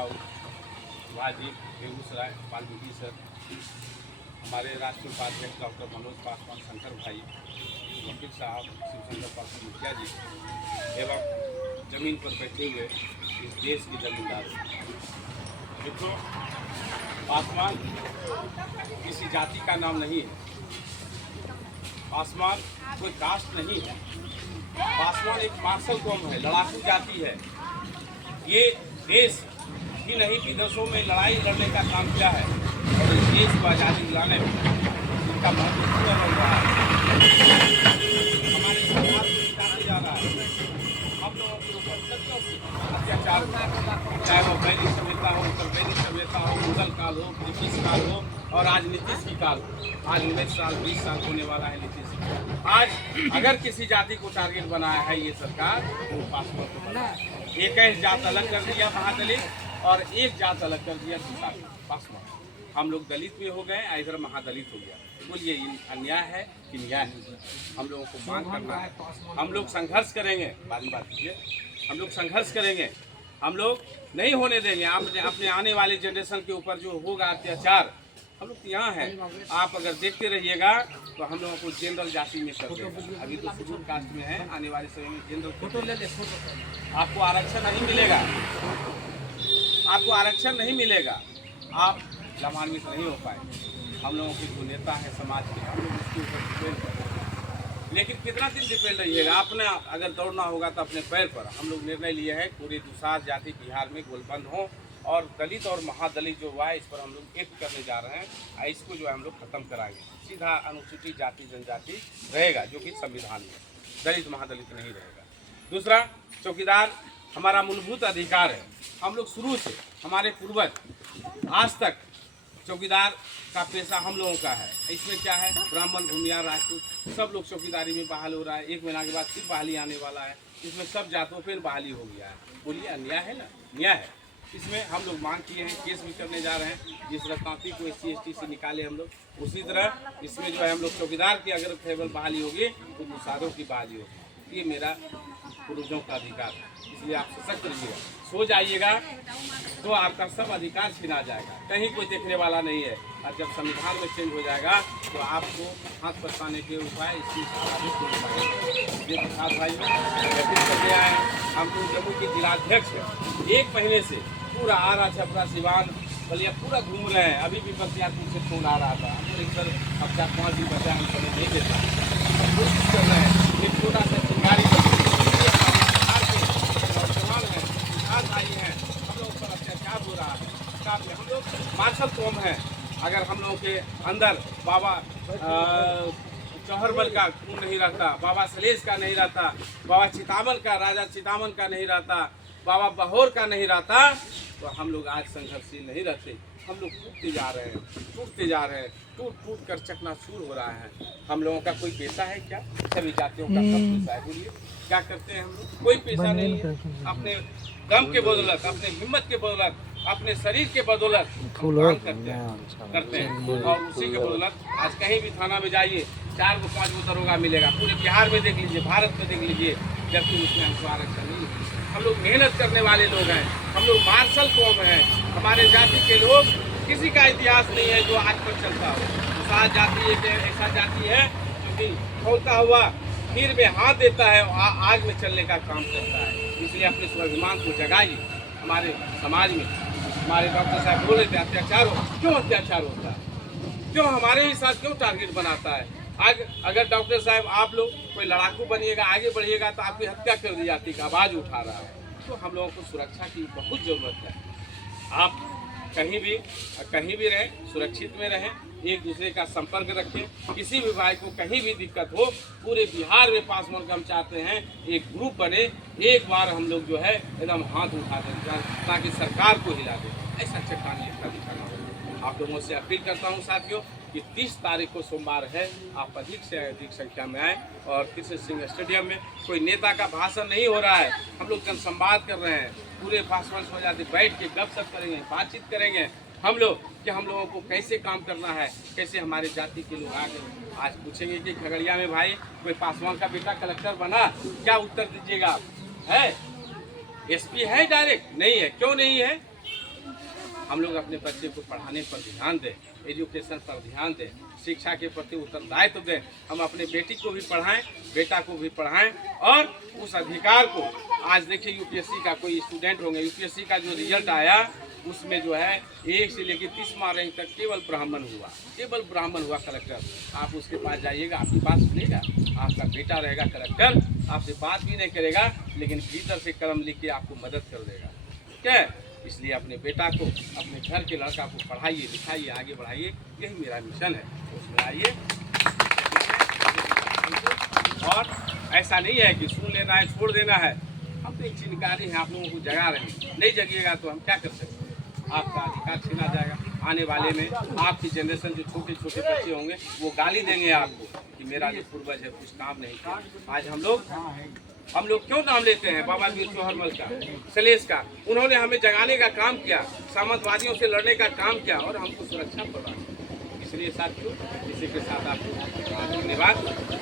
राउत, वाजिब, बेगूसराय, वाल्मीकि सर, हमारे राष्ट्रीय उपाध्यक्ष डॉक्टर मनोज पासवान, शंकर भाई, वकील साहब शिवशंकर पासवान मुखिया जी एवं जमीन पर बैठे हुए इस देश के जमींदार। मित्रों, पासवान किसी जाति का नाम नहीं है, पासवान कोई कास्ट नहीं है, पासवान एक मार्शल कौम है, लड़ाकू जाति है। ये देश ही नहीं विदेशों में लड़ाई लड़ने का काम किया है और इस देश को आज़ादी दिलाने में इनका महत्वपूर्ण रोल रहा है। हमारे समाज में काफी जा रहा है, हम लोगों के ऊपर सदियों से अत्याचार होता है, चाहे वो वैदिक सभ्यता हो, उत्तर वैदिक सभ्यता हो, मुगल काल हो, ब्रिटिश काल हो और आज नीतीश की काल हो। आज 19 साल 20 साल होने वाला है नीतीश। आज अगर किसी जाति को टारगेट बनाया है ये सरकार, तो पासवान को बनाया है। 21 जात अलग कर दिया महादलित और एक जात अलग कर दिया पासवान। हम लोग दलित में हो गए, इधर महादलित हो गया। बोलिए अन्याय है कि न्याय है? हम लोगों को मांग करना है, हम लोग संघर्ष करेंगे। बात कीजिए, हम लोग संघर्ष करेंगे, हम लोग नहीं होने देंगे। अपने आने वाले जनरेशन के ऊपर जो होगा अत्याचार, हम लोग यहाँ हैं। आप अगर देखते रहिएगा तो हम लोगों को जनरल जाति में कर देंगे। अभी तो शेड्यूल कास्ट में है, आने वाले समय में जनरल। फोटो ले ले, आपको आरक्षण नहीं मिलेगा, आपको आरक्षण नहीं मिलेगा, आप लाभान्वित नहीं हो पाए। हम लोगों के जो नेता है समाज के, हम लोग उसके ऊपर डिपेंड करते हैं। लेकिन कितना दिन डिपेंड रहिएगा? अपने अगर दौड़ना होगा तो अपने पैर पर। हम लोग निर्णय लिए हैं पूरे दुसार जाति बिहार में गोलबंद हो और दलित और महादलित जो हुआ है इस पर हम लोग एक्ट करने जा रहे हैं। इसको जो है हम लोग खत्म कराएंगे। सीधा अनुसूचित जाति जनजाति रहेगा जो कि संविधान में, दलित महादलित नहीं रहेगा। दूसरा, चौकीदार हमारा मूलभूत अधिकार है। हम लोग शुरू से, हमारे पूर्वज आज तक चौकीदार का पेशा हम लोगों का है। इसमें क्या है, ब्राह्मण, भूमियार, राजपूत सब लोग चौकीदारी में बहाल हो रहा है। 1 महीना के बाद फिर बहाली आने वाला है। इसमें सब जातों पर बहाली हो गया है। बोलिए अन्याय है ना? न्याय है। इसमें हम लोग मांग किए हैं, केस भी करने जा रहे हैं। जिस तरह काफी को SC ST से निकाले हम लोग, उसी तरह इसमें जो है हम लोग चौकीदार की अगर फेवल बहाली होगी तो मुसारों की बहाली होगी। ये मेरा पूर्वजों का अधिकार है, इसलिए आप सशक्त रहिएगा। सो जाइएगा तो आपका सब अधिकार छीना जाएगा, कहीं कोई देखने वाला नहीं है। और जब संविधान में चेंज हो जाएगा तो आपको हाथ पछताने के उपाय इसकी ये प्रसाद भाई करके आए। हम लोग जम्मू के जिलाध्यक्ष हैं, 1 महीने से पूरा आरा, छपरा, सिवान, बलिया पूरा घूम रहे हैं। अभी भी बख्तियारपुर से फोन आ रहा था, सर अब 4-5 दिन बचा, हम समय नहीं देता। कोशिश कर रहे हैं एक छोटा सा चिंगारी नौजवान है, किसान भाई हैं, हम लोग पर अत्याचार हो रहा है। हम लोग मार्शल कौम हैं। अगर हम लोगों के अंदर बाबा चौहरबल का खून नहीं रहता, बाबा सलेश का नहीं रहता, बाबा चितामन का, राजा चितामन का नहीं रहता, बाबा बहोर का नहीं रहता, तो हम लोग आज संघर्षशील नहीं रहते। हम लोग टूटते जा रहे हैं, टूटते जा रहे हैं, टूट कर चकनाचूर हो रहा है। हम लोगों का कोई पेशा है क्या? सभी जातियों का सब पेशा है। बोलिए क्या करते हैं हम लोग? कोई पेशा नहीं है। अपने दम के बदौलत, अपने हिम्मत के बदौलत, अपने शरीर के बदौलत काम करते हैं और उसी के बदौलत आज कहीं भी थाना में जाइए 4 5 दरोगा मिलेगा। पूरे बिहार में देख लीजिए, भारत में देख लीजिए, जबकि उसमें हमको आरक्षण नहीं है। हम लोग मेहनत करने वाले लोग हैं, हम लोग मार्शल कौम हैं। हमारे जाति के लोग, किसी का इतिहास नहीं है जो आग पर चलता हो। सात जाति एक ऐसा जाति है जो कि खोलता हुआ खीर में हाथ देता है, आग में चलने का काम करता है। इसलिए अपने स्वाभिमान को जगाइए। हमारे समाज में हमारे डॉक्टर साहब बोले थे अत्याचार हो, क्यों अत्याचार होता है? क्यों हमारे ही साथ क्यों टारगेट बनाता है? आज अगर डॉक्टर साहब आप लोग कोई लड़ाकू बनिएगा, आगे बढ़िएगा तो आपकी हत्या कर दी जाती का आवाज़ उठा रहा है। तो हम लोगों को सुरक्षा की बहुत ज़रूरत है। आप कहीं भी रहें, सुरक्षित में रहें, एक दूसरे का संपर्क रखें। किसी भी भाई को कहीं भी दिक्कत हो, पूरे बिहार में पासवान का हम चाहते हैं एक ग्रुप बने, एक बार हम लोग जो है एकदम हाथ उठा दें ताकि सरकार को हिला दें। ऐसा चट्टान लिखा दिखाना होगा। आप लोगों से अपील करता हूं साथियों कि 30 तारीख को सोमवार है, आप अधिक से अधिक संख्या में आएँ। और कृष्ण सिंह स्टेडियम में कोई नेता का भाषण नहीं हो रहा है, हम लोग जनसंवाद कर रहे हैं। पूरे पासवान हो जाते बैठ के गपशप करेंगे, बातचीत करेंगे हम लोग कि हम लोगों को कैसे काम करना है, कैसे हमारे जाति के लोग आगे। आज पूछेंगे कि खगड़िया में भाई कोई पासवान का बेटा कलेक्टर बना, क्या उत्तर दीजिएगा आप? है SP है? डायरेक्ट नहीं है। क्यों नहीं है? हम लोग अपने बच्चे को पढ़ाने पर ध्यान दें, एजुकेशन पर ध्यान दें, शिक्षा के प्रति उत्तरदायित्व दें। हम अपने बेटी को भी पढ़ाएं, बेटा को भी पढ़ाएं और उस अधिकार को, आज देखिए यूपीएससी का कोई स्टूडेंट होंगे, यूपीएससी का जो रिजल्ट आया उसमें जो है 1 से लेकर 30वां रैंक तक केवल ब्राह्मण हुआ कलेक्टर। आप उसके पास जाइएगा, आपकी बात सुनेगा, आपका बेटा रहेगा कलेक्टर, आपसे बात भी नहीं करेगा लेकिन भीतर से कलम लिख के आपको मदद कर देगा। ठीक है, इसलिए अपने बेटा को, अपने घर के लड़का को पढ़ाइए, लिखाइए, आगे बढ़ाइए, यही मेरा मिशन है। उसमें आइए और ऐसा नहीं है कि सुन लेना है छोड़ देना है। हम तो एक चिनकारी हैं, आप लोगों को जगा रहे हैं, नहीं जगिएगा तो हम क्या कर सकते हैं। आपका अधिकार छीना जाएगा। आने वाले में आपकी जनरेशन जो छोटे छोटे बच्चे होंगे वो गाली देंगे आपको कि मेरा जो पूर्वज है कुछ काम नहीं किया। आज हम लोग क्यों नाम लेते हैं बाबा वीर चौहरमल का, सलेश का। उन्होंने हमें जगाने का काम किया, सामंतवादियों से लड़ने का काम किया और हमको सुरक्षा प्रदान की। इसलिए साथियों, इसी के साथ आपको धन्यवाद।